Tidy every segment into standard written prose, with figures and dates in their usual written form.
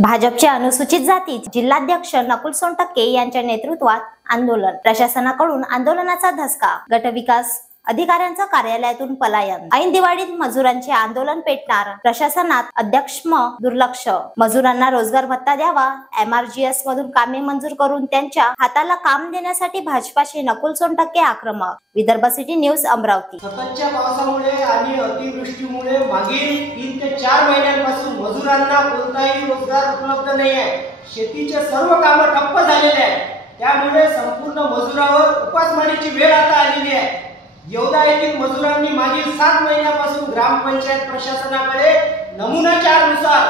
भाजपचे अनुसूचित जाती जिल्हाध्यक्ष नकुल सोनटक्के यांच्या नेतृत्वात आंदोलन। प्रशासनाकडून आंदोलनाचा धसका। गटविकास अधिकाऱ्यांचं कार्यालयातून पलायन। ऐन दिवाळीत मजुरांचे आंदोलन पेटणार। प्रशासनात अध्यक्षम दुर्लक्ष। मजुरांना रोजगार भत्ता द्यावा। MRGS मधून कामे मंजूर करून त्यांच्या हाताला काम देण्यासाठी भाजपाचे नकुल सोनटक्के आक्रमक। Vidarbha city news Amravati. सततच्या पावसामुळे आणि अतिवृष्टीमुळे मागील 3 ते 4 महिन्यांपासून मजुरांना कोणताही रोजगार उपलब्ध नाही आहे। शेतीचे सर्व कामे ठप्प झालेले आहेत। त्यामुळे संपूर्ण मजुरावर उपासमारीची वेळ आता आलेली आहे। येवदा येथील मजुरांनी मागील 7 महिन्यापासून ग्रामपंचायत प्रशासनाकडे नमुन्यानुसार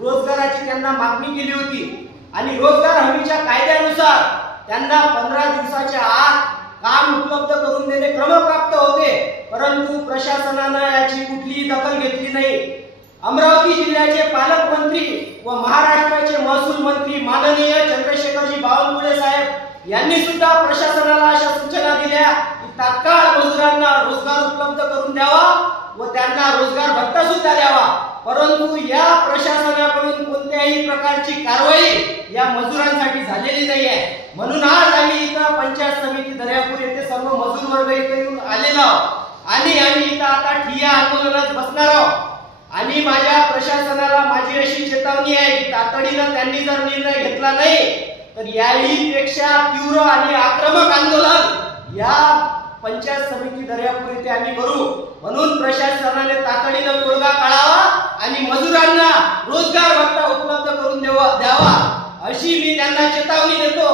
रोजगाराची त्यांना मागणी केली होती आणि रोजगार हमीच्या कायद्यानुसार त्यांना 15 दिवसाच्या आत काम उपलब्ध करून देणे क्रमप्राप्त होते, परंतु प्रशासनाने याची कुठलीही दखल घेतली नाही। अमरावती जिल्ह्याचे पालकमंत्री व महाराष्ट्राचे महसूल मंत्री माननीय चंद्रशेखरजी बावनकुळे साहेब यांनी सुद्धा प्रशासनाला अशा सूचना दिल्या की तात्काळ मजुरांना रोजगार उपलब्ध करून द्यावा व त्यांना रोजगार भत्ता सुद्धा द्यावा, परंतु या प्रशासनाकडून कोणत्याही प्रकारची कारवाई या मजुरांसाठी झालेली नाही आहे। म्हणून आज आम्ही इथं पंचायत समिती दर्यापूर येथे सर्व मजूर वर्ग इथे येऊन आलेलो आहोत आणि आम्ही इथं आता ठिय्या आंदोलनात बसणार आहोत। आणि माझ्या प्रशासनाला माझी अशी चेतावणी आहे की तातडीने त्यांनी जर निर्णय घेतला नाही तर याही पेक्षा तीव्र आणि आक्रमक आंदोलन या पंचायत समिती दर्यापूर येथे आम्ही करू। म्हणून प्रशासनाने तातडीने तोडगा काढावा आणि मजुरांना रोजगार भत्ता उपलब्ध करून द्यावा अशी मी त्यांना चेतावणी देतो।